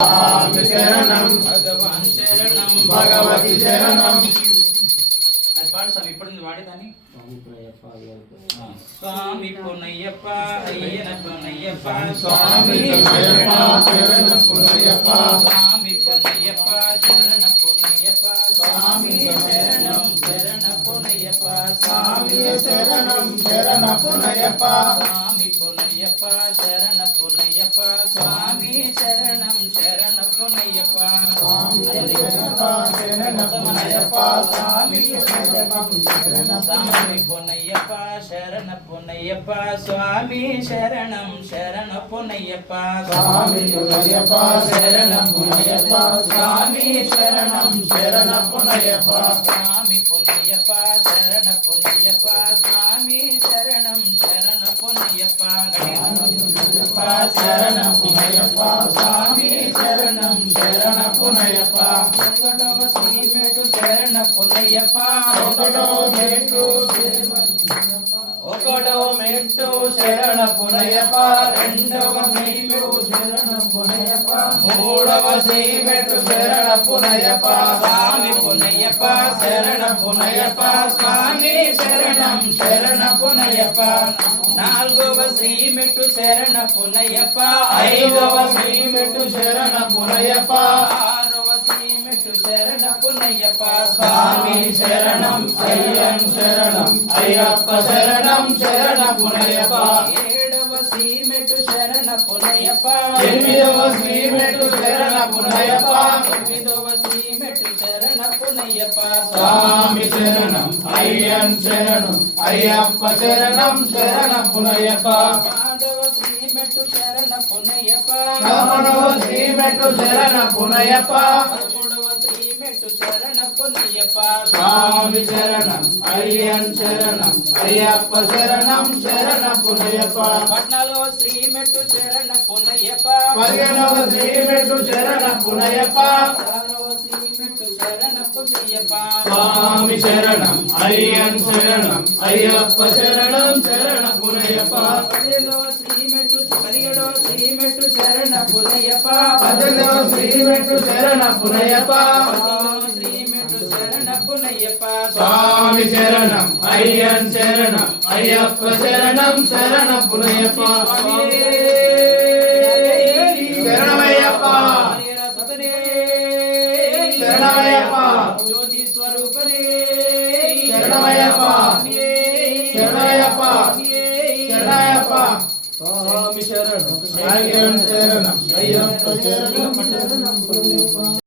स्वामी शरणं भगवान शरणं भगवती शरणं అది పాడు స్వామి ఇప్పుడు నేను వాడేదాన్ని స్వామి పునయ్యప్ప అయ్యన పునయ్యప్ప స్వామి పునయ్యప్ప శరణ పునయ్యప్ప స్వామి పునయ్యప్ప శరణ పునయ్యప్ప స్వామి శరణం శరణ పునయ్యప్ప స్వామి శరణం శరణ పునయ్యప్ప స్వామి పునయ్యప్ప శరణ పునయ్యప్ప స్వామి శరణం శరణ పునయ్యప్ప స్వామి శరణ పునయ్యప్ప స్వామి స్వామి పునయ్యప్ప శరణ పునయ్యప్ప స్వామి శరణం శరణ పునయ్యప్ప స్వామి పునయ్యప్ప శరణ పునయ్యప్ప స్వామి శరణం శరణ పునయ్యప్ప స్వామి పునయ్యప్ప శరణ పునయ్యప్ప స్వామి శరణం శరణ పునయ్యప్ప శరణ పునయ్యప్ప స్వామి శరణం శరణ పునయ్యప్ప ఒకటవ శ్రీమెటు శరణ పునయ్యప్ప ఒకటవ మెట్టు శరణ పునయ్యప్ప రెండవ శ్రీమెటు శరణ పునయ్యప్ప మూడవ శ్రీమెటు శరణ పునయ్యప్ప స్వామి పునయ్యప్ప శరణ పునయ్యప్ప స్వామి శరణం శరణ పునయ్యప్ప నాలుగవ శ్రీమెట్టు శరణ పునయ్యప్ప ఐదవ శ్రీమెట్టు శరణ పునయ్యప్ప ఆరవ శ్రీమెట్టు శరణ పునయ్యప్ప స్వామి శరణం అయ్యన్ శరణం అయ్యప్ప శరణం శరణ పునయ్యప్ప ఏడవ శ్రీమెట్టు శరణ పునయ్యప్ప ఎనిమిదవ శ్రీమెట్టు శరణ పునయ్యప్ప తొమ్మిదవ శ్రీమెట్టు శరణ పునయ్యప్ప స్వామి శరణం అయ్యన్ శరణం అయ్యప్ప శరణం శరణ పునయ్యప్ప పదవ శ్రీమెట్టు శరణ పునయ్యప్ప పదకొండవ శ్రీమెట్టు శరణ పునయ్యప్ప పదమూడవ శ్రీమెట్టు శరణ పునయ్యప్ప స్వామి శరణం అయ్యన్ శరణం అయ్యప్ప శరణం శరణ పునయ్యప్ప పద్నాలుగవ శ్రీమెట్టు శరణ పునయ్యప్ప పదిహేనవ శ్రీమెట్టు శరణ పునయ్యప్ప పదహారవ శ్రీమెట్టు శరణ పునయ్యప్ప స్వామి శరణం అయ్యన్ శరణం అయ్యప్ప శరణం శరణ పునయ్యప్ప పదిహేడవ శ్రీమెట్టు శరణ పునయ్యప్ప పద్దెనిమిదవ శ్రీమెట్టు శరణ పునయ్యప్ప శ్రీమెట్టు శరణ పునయ్యప్ప స్వామి శరణం అయ్యన్ శరణం అయ్యప్ప శరణం శరణ పునయ్యప్ప శరణమయ్యప్ప శరణమయ్యప్ప జ్యోతి స్వరూపనే శరణమయ్యప్ప శరణమయ్యప్ప శరణమయ్యప్ప స్వామి శరణం అయ్యన్ శరణం అయ్యప్ప శరణం